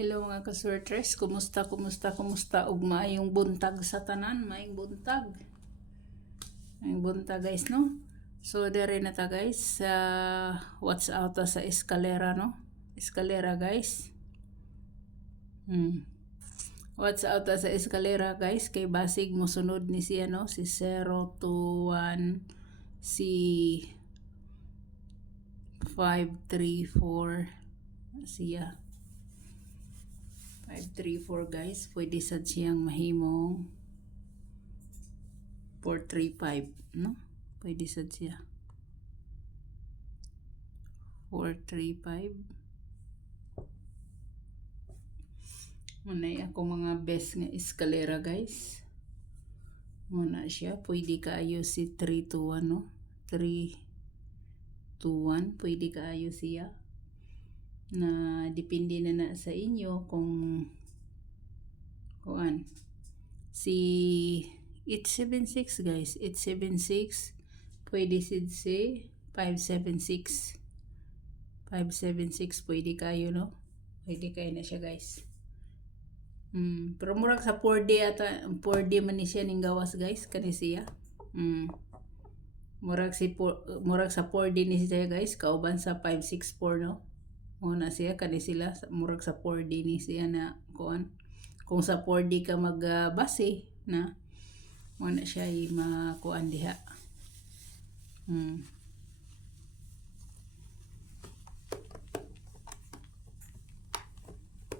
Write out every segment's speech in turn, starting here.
Hello mga ka-sortress, kumusta ug maayong buntag sa tanan, maayong buntag. Maayong buntag guys no. So dere na ta guys sa watch out ta sa eskalera no. Eskalera guys. Watch out ta sa eskalera guys kay basig mosunod ni siya no si 021 si 534 siya. 534 guys, pwede sad siyang mahimong 435 no, pwede sad siya 435. Munay ako mga best nga eskalera guys, muna siya pwede kaayo si 321 no, 321 pwede kaayo siya na depende na sa inyo kung kuan si 876 guys, 876 pwede sid si 576 pwede kayo no, pwede kayo na siya guys. Pero murag sa 4D ata, 4D man ni siya ning gawas guys kani siya. Murag sa 4D ni siya guys, kauban sa 564 no. Muna siya kani sila murag sa 4D ni siya na kuan. Kung sa 4D ka magbase na muna siya makuan diha.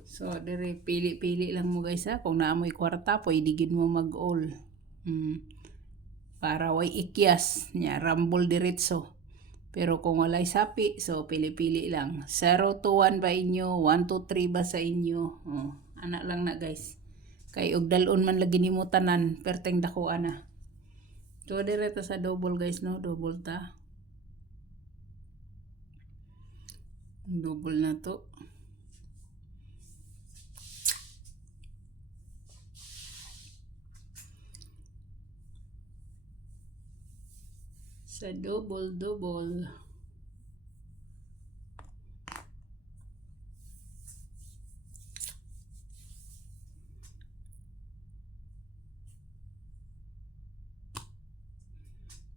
So dire pili-pili lang mo guys ha. Kung naamoy kwarta pwede gid mo mag-all. Para way ikyas nya rambol diretso. Pero kung walay sapi, so pili-pili lang. 0 to 1 ba inyo, 1 to 3 ba sa inyo. Anak lang na guys. Kay og dalon man lagi nimo tanan, perteng dako ana. So dire ta sa double guys no, double ta. Double na to. Sa double.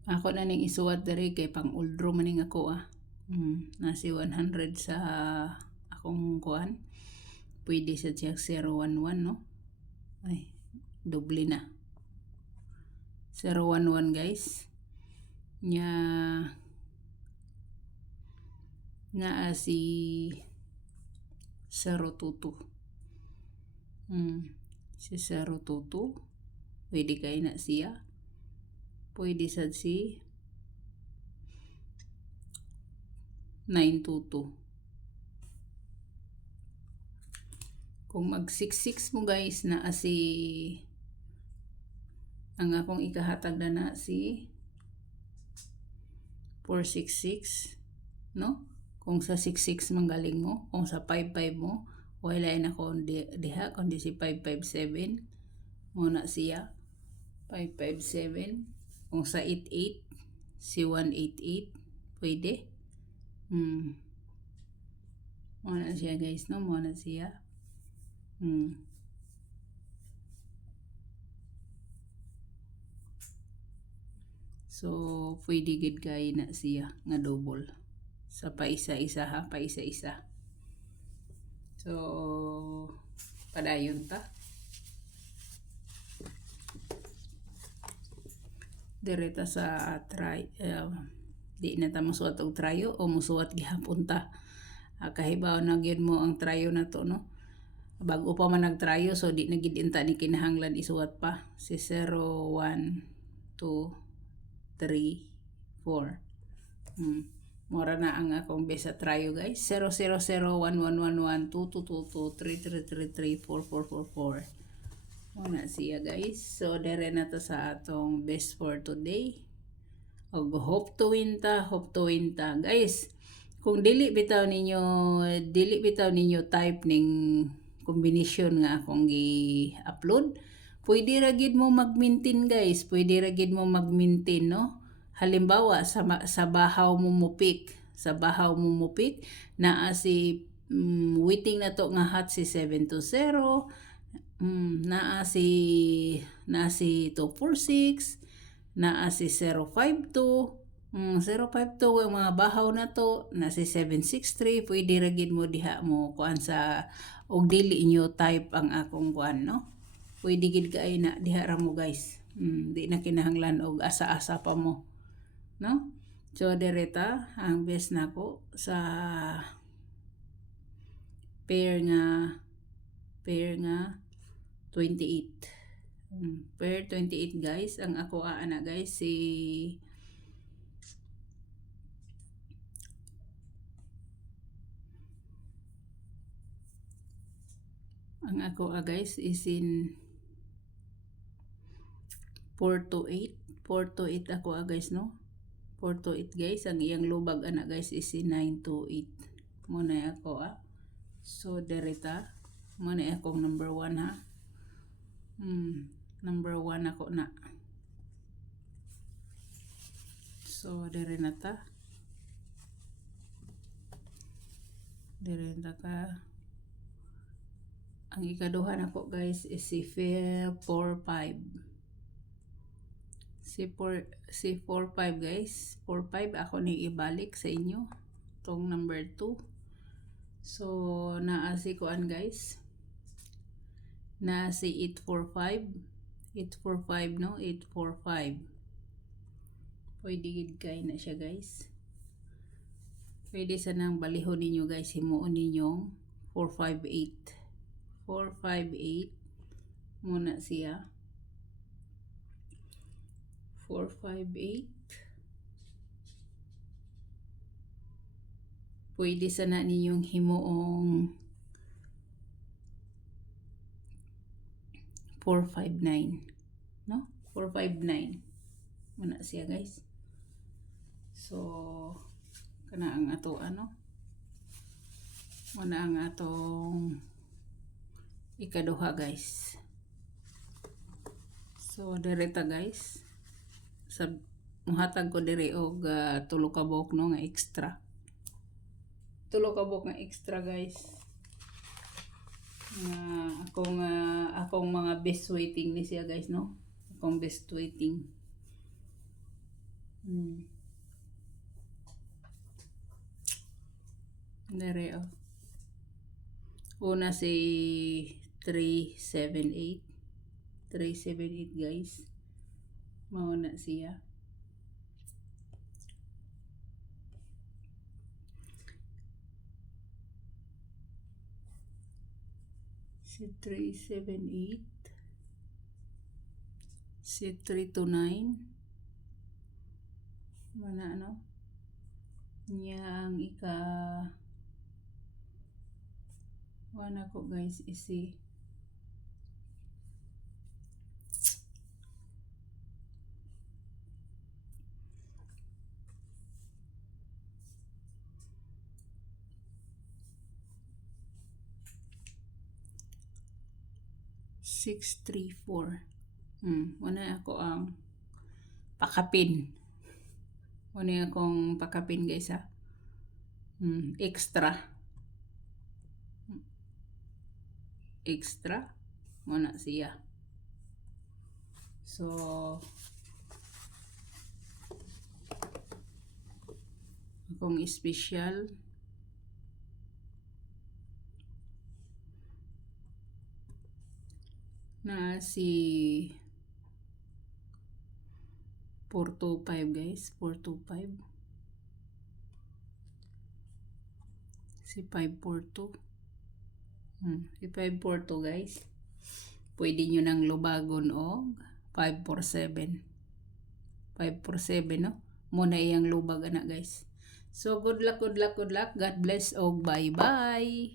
Ako na ning isuwat diri kay pang uldro maning ako nasi 100 sa akong kuan. Pwede sa siya 011 no. Ay, doble na. 011 guys. Nya si 022. Si 022 pwede kay na siya. Pwede sad si 922. Kung mag 66 mo guys na si ang akong ikahatag na si 466 no. Kung sa 66 manggaling mo, kung sa 55 mo wala na ko diha kundi si 557 muna siya 557. Kung sa 88 si 188 pwede. Muna siya guys no, muna siya. So pwede gid kay na siya nga double sa paisa-isa ha, paisa-isa. So padayon ta. Direta sa try di na ta musuwat og tryo o musuwat gihapon ta. Kahibaw na gyud mo ang tryo na to no. Bago pa man nagtryo so di na gid inta ni kinahanglan isuwat pa si 0 1 2 3 4. Mora na ang akong best sa tryo guys. 0 0 0 1 1 1 1 2 2 2 2 3 3 3 3 4 4 4 4. Muna siya guys. So dire na to sa atong best for today. Og hope to win ta guys. Kung dili bitaw ninyo type ning combination nga akong gi-upload, pwede ra gid mo mag-maintain guys. Pwede ra gid mo mag-maintain no. Halimbawa sa bahaw mo mupik, naa si waiting na to nga hot si 720. Naa si 246, naa si 052. 052 yung mga bahaw na to, na si 763, pwede ragid mo diha mo kuan sa og dili inyo type ang akong kuan, no? Pwede gid kay na diha ra mo guys. Di na kinahanglan og asa-asa pa mo, no? So direta ang best nako sa pair nga 28. Pair 28 guys. Ang ako ana guys ang ako guys is in 4 to 8. 4 to 8 ako guys, no? 4 to 8 guys. Ang iyang lubag ana guys is in 9 to 8. Muna ako So direta muna akong number 1 ha. Number 1 ako na. So dire na ta. Dire na ka. Ang ikaduha nako guys is si 45. Si 45 guys. 45 ako ni ibalik sa inyo. Tong number 2. So naa si kuan guys. Na si 845. 845 no? 845. Pwede gid kay na siya guys. Pwede sanang balihon ninyo guys. Himuon ninyong 458. 458 muna siya. 458. Pwede sana ninyong himuong 459, no? 459 muna siya guys. So kana ang ato muna ang atong ikaduha guys. So direta guys, sa muhatag ko diri og tulo ka buok no nga extra. Tulo ka buok nga extra guys. Akong mga best waiting ni siya guys, no? Akong best waiting. Dere una si 378. 378 guys. Mauna siya. Si 378. Si 329. Mana niya ang wana ko guys isi 634. Muna ako ang pakapin. Muna akong pakapin guys ha. Extra. Extra. Muna siya. So akong special na si 425 guys. 425. Si 542. Si 542 guys. Pwede nyo nang lubagon og 547. 547 no? Muna iyang lubag ana guys. So good luck, good luck, good luck. God bless og bye bye.